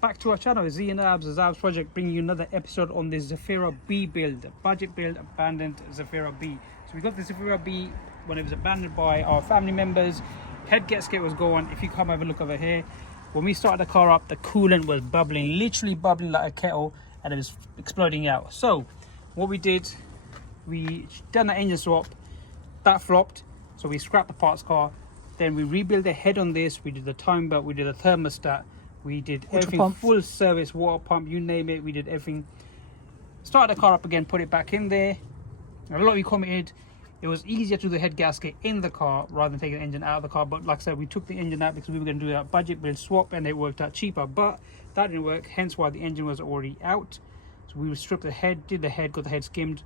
Back to our channel, Z and Abs, the Zabs Project, bringing you another episode on this Zafira B build, budget build, abandoned Zafira B. So we got the Zafira B when it was abandoned by our family members. Head gasket was going. If you come have a look over here, when we started the car up, the coolant was bubbling, literally bubbling like a kettle, and it was exploding out. So what we did, we done an engine swap, that flopped, so we scrapped the parts car. Then we rebuilt the head on this, we did the time belt, we did a thermostat, we did everything, full service, water pump, you name it, we did everything. Started the car up again, put it back in there. A lot of you commented it was easier to do the head gasket in the car rather than taking the engine out of the car, but like I said, we took the engine out because we were going to do that budget build swap and it worked out cheaper, but that didn't work, hence why the engine was already out. So we stripped the head, did the head, got the head skimmed,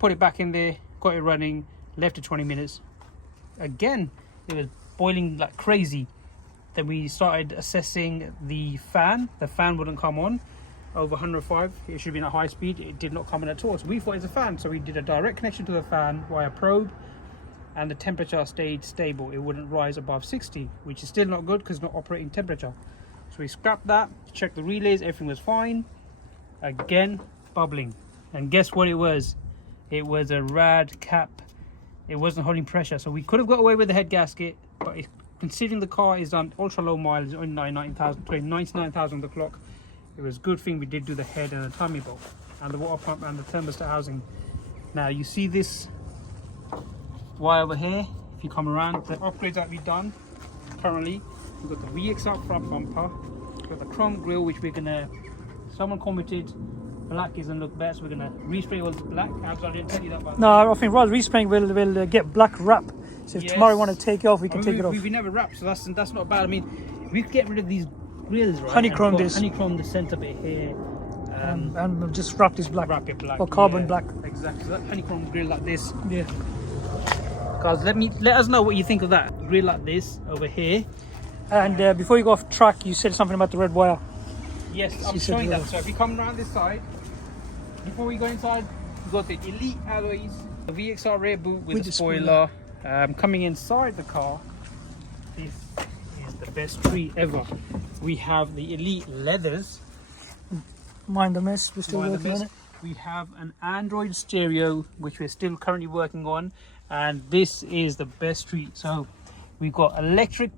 put it back in there, got it running, left it 20 minutes. Again, it was boiling like crazy. Then we started assessing the fan. The fan wouldn't come on over 105. It should have been at high speed. It did not come in at all. So we thought it's a fan. So we did a direct connection to the fan via probe, and the temperature stayed stable. It wouldn't rise above 60, which is still not good because it's not operating temperature. So we scrapped that, checked the relays, everything was fine. Again, bubbling. And guess what it was? It was a rad cap. It wasn't holding pressure. So we could have got away with the head gasket, but considering the car is on ultra low mileage, only 99,000 on the clock, it was a good thing we did do the head and the timing belt and the water pump and the thermostat housing. Now you see this wire over here. If you come around, the upgrades that we've done currently, we've got the VXR Front Bumper, we've got the chrome grille, which we're gonna, someone commented black isn't look best, we're gonna respray all the black. I didn't tell you that, but no, I think rather respraying will get black wrap. So if tomorrow you want to take it off, we can take it off. We never wrap, so that's not bad. I mean, we could get rid of these grills, right? Honeycomb this. Honeycomb the centre bit here. And we'll just wrap this black. Wrap it black. Or carbon black. Exactly. So that honeycomb grill like this. Yeah. Guys, let us know what you think of that grill like this over here. And before you go off track, you said something about the red wire. Yes, I'm showing that. So if you come around this side, before we go inside, we've got the Elite alloys, the VXR rear boot with the spoiler. Coming inside the car, this is the best treat ever. We have the Elite leathers. Mind the mess, we're still working on it. We have an Android stereo, which we're still currently working on, and this is the best treat. So we've got electric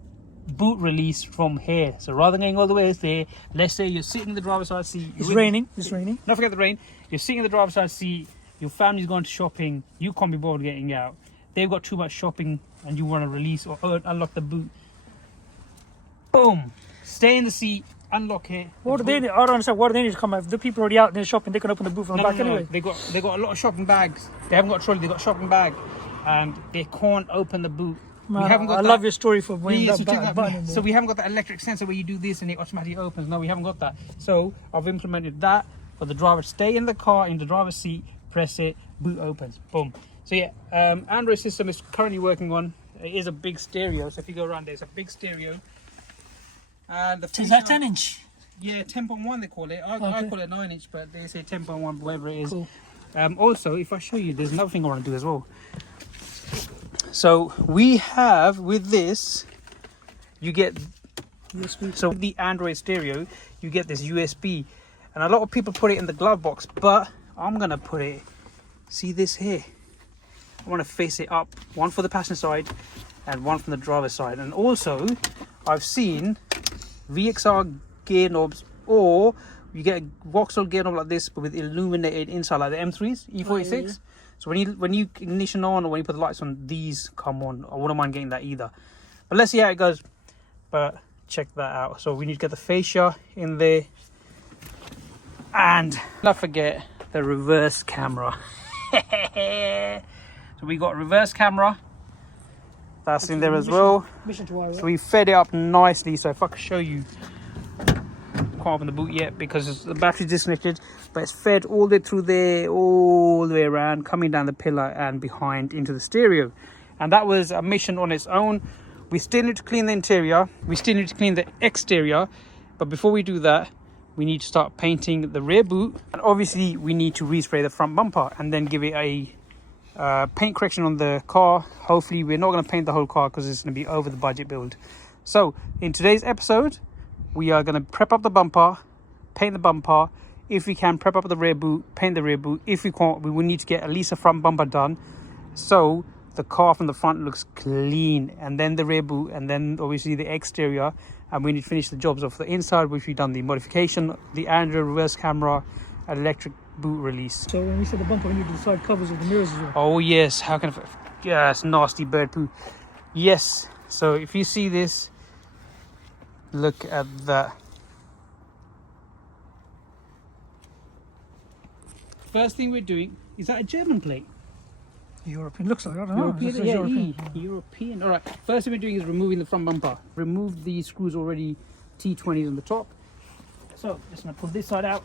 boot release from here. So rather than going all the way there, let's say you're sitting in the driver's side seat. It's raining. Don't forget the rain. You're sitting in the driver's side seat. Your family's going shopping. You can't be bothered getting out. They've got too much shopping and you want to release or unlock the boot. Boom! Stay in the seat, unlock it. What do they need? I don't understand. What do they need to come out? If the people already out there shopping, they can open the boot from the back anyway. They got a lot of shopping bags. They haven't got a trolley, they got a shopping bag. And they can't open the boot. Man, I love your story for when So we haven't got that electric sensor where you do this and it automatically opens. No, we haven't got that. So I've implemented that for the driver. Stay in the car, in the driver's seat, press it, boot opens. Boom. So yeah, Android system is currently working on. It is a big stereo. So if you go around there, it's a big stereo. And is that 10-inch? Yeah, 10.1 they call it. I call it 9-inch, but they say 10.1, whatever it is. Cool. Also, if I show you, there's another thing I want to do as well. So we have with this, you get USB. So with the Android stereo, you get this USB, and a lot of people put it in the glove box, but I'm gonna put it. See this here? I want to face it up, one for the passenger side and one from the driver's side. And also, I've seen VXR gear knobs, or you get a Vauxhall gear knob like this, but with illuminated inside, like the M3s, E46. Yeah. So when you ignition on or when you put the lights on, these come on. I wouldn't mind getting that either. But let's see how it goes. But check that out. So we need to get the fascia in there. And not forget the reverse camera. So we got a reverse camera. That's in there as well. So we fed it up nicely. So if I could show you, can't open the boot yet because the battery's disconnected, but it's fed all the way through there, all the way around, coming down the pillar and behind into the stereo. And that was a mission on its own. We still need to clean the interior, we still need to clean the exterior, but before we do that, we need to start painting the rear boot, and obviously we need to respray the front bumper and then give it a paint correction on the car. Hopefully we're not going to paint the whole car because it's going to be over the budget build. So in today's episode, we are going to prep up the bumper, paint the bumper. If we can, prep up the rear boot, paint the rear boot. If we can't, we will need to get at least a front bumper done, so the car from the front looks clean, and then the rear boot, and then obviously the exterior. And we need to finish the jobs of the inside, which we've done the modification, the Android reverse camera, electric boot release. So when we said the bumper, we need the side covers of the mirrors as well. Oh yes, how can I? Yeah, it's nasty bird poo. Yes. So if you see this, look at that. First thing we're doing, is that a German plate? European, looks like, I don't European, know. yeah, European. European. All right. First thing we're doing is removing the front bumper. Remove the screws already T20s on the top. So just gonna pull this side out.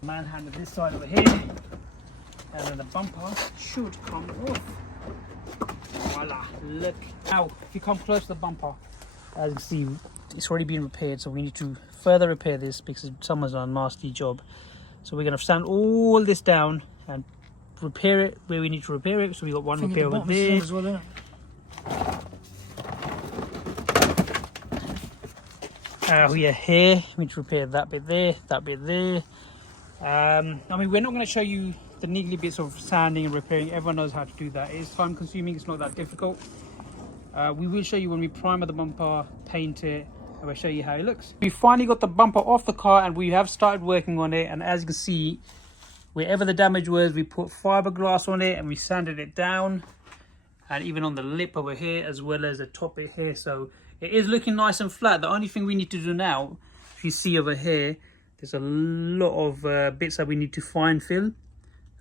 Manhandle this side over here, and then the bumper should come off. Voila! Look. Now, if you come close to the bumper, as you can see, it's already been repaired. So we need to further repair this because someone's done a nasty job. So we're gonna sand all this down and repair it where we need to repair it. So we got one repair over there. As well, Oh yeah, here we need to repair that bit there, that bit there. I mean, we're not going to show you the niggly bits of sanding and repairing. Everyone knows how to do that. It's time consuming, it's not that difficult. We will show you when we primer the bumper, paint it, and we'll show you how it looks. We finally got the bumper off the car and we have started working on it. And as you can see, wherever the damage was, we put fiberglass on it and we sanded it down. And even on the lip over here, as well as the top bit here. So it is looking nice and flat. The only thing we need to do now, if you see over here, there's a lot of bits that we need to fine fill.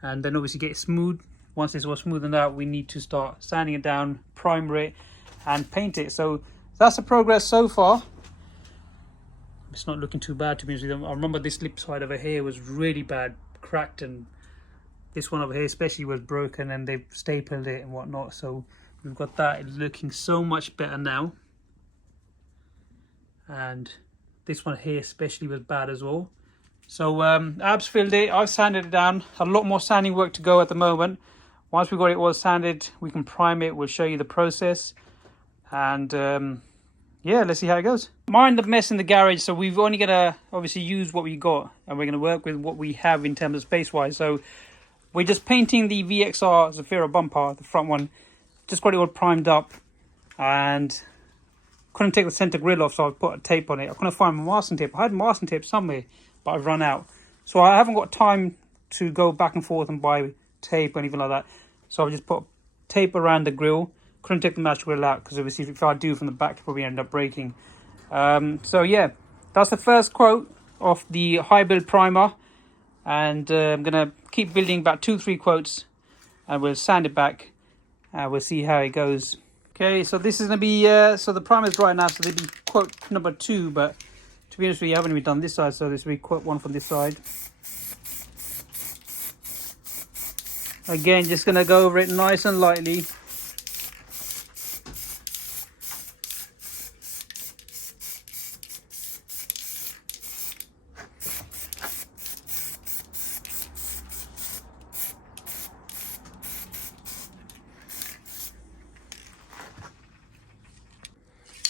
And then obviously get it smooth. Once it's all smoothened out, we need to start sanding it down, primer it, and paint it. So that's the progress so far. It's not looking too bad, to be honest with you. I remember this lip side over here was really bad, cracked, and this one over here especially was broken, and they've stapled it and whatnot. So we've got that. It's looking so much better now. And this one here especially was bad as well. So Abs filled it, I've sanded it down. A lot more sanding work to go at the moment. Once we got it all sanded, we can prime it. We'll show you the process. And yeah, let's see how it goes. Mind the mess in the garage. So we've only gonna obviously use what we got, and we're gonna work with what we have in terms of space wise. So we're just painting the VXR Zafira bumper, the front one. Just got it all primed up, and couldn't take the center grill off, so I put a tape on it. I couldn't find my masking tape. I had masking tape somewhere, but I've run out. So I haven't got time to go back and forth and buy tape or anything like that. So I just put tape around the grill. Couldn't take the match grill out because obviously if I do from the back, it probably end up breaking. So yeah, that's the first quote of the high build primer. And I'm going to keep building about 2-3 quotes, and we'll sand it back. We'll see how it goes. Okay, so this is going to be, so the primer is dry now, so there'll be quote number 2, but to be honest with you, I haven't even done this side, so this will be quote 1 from this side. Again, just going to go over it nice and lightly.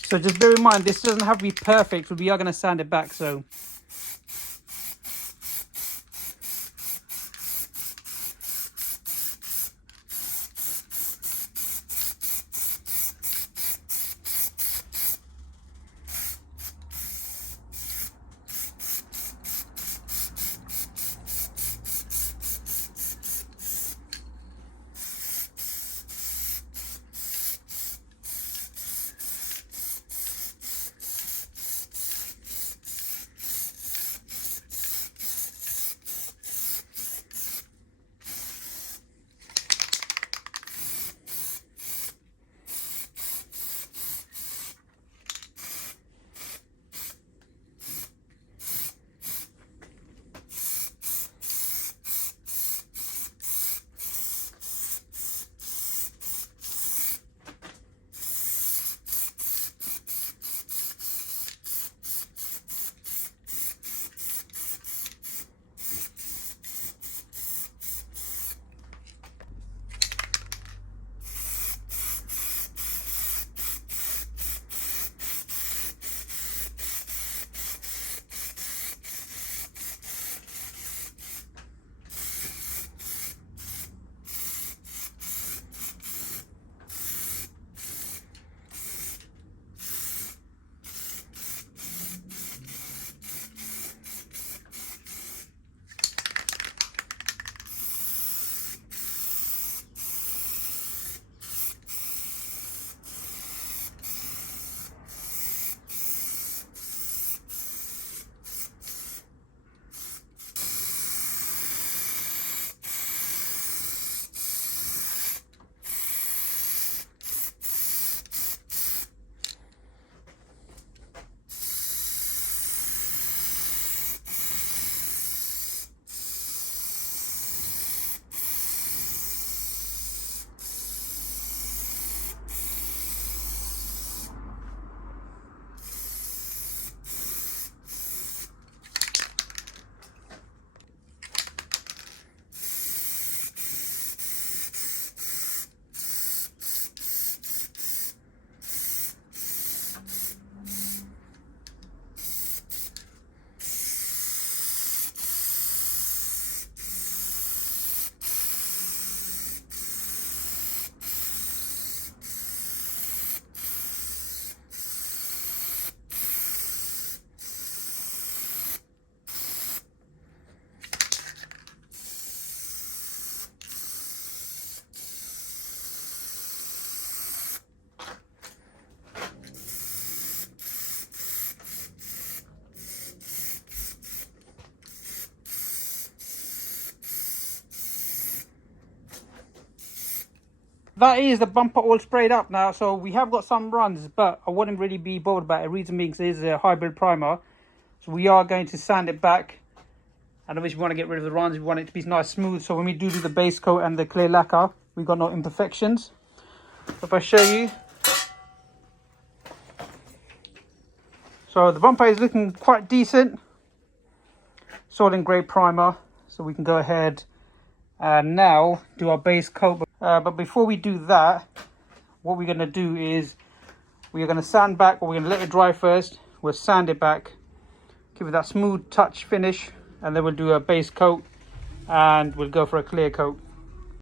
So just bear in mind, this doesn't have to be perfect, but we are going to sand it back, so. that is the bumper all sprayed up now. So we have got some runs, but I wouldn't really be bothered about it. Reason being, it is a hybrid primer. So we are going to sand it back. And obviously we want to get rid of the runs. We want it to be nice smooth. So when we do the base coat and the clear lacquer, we've got no imperfections. If I show you. So the bumper is looking quite decent. Solid grade primer. So we can go ahead and now do our base coat. But before we do that, what we're going to do is we're going to sand back, or we're going to let it dry first. We'll sand it back, give it that smooth touch finish, and then we'll do a base coat and we'll go for a clear coat.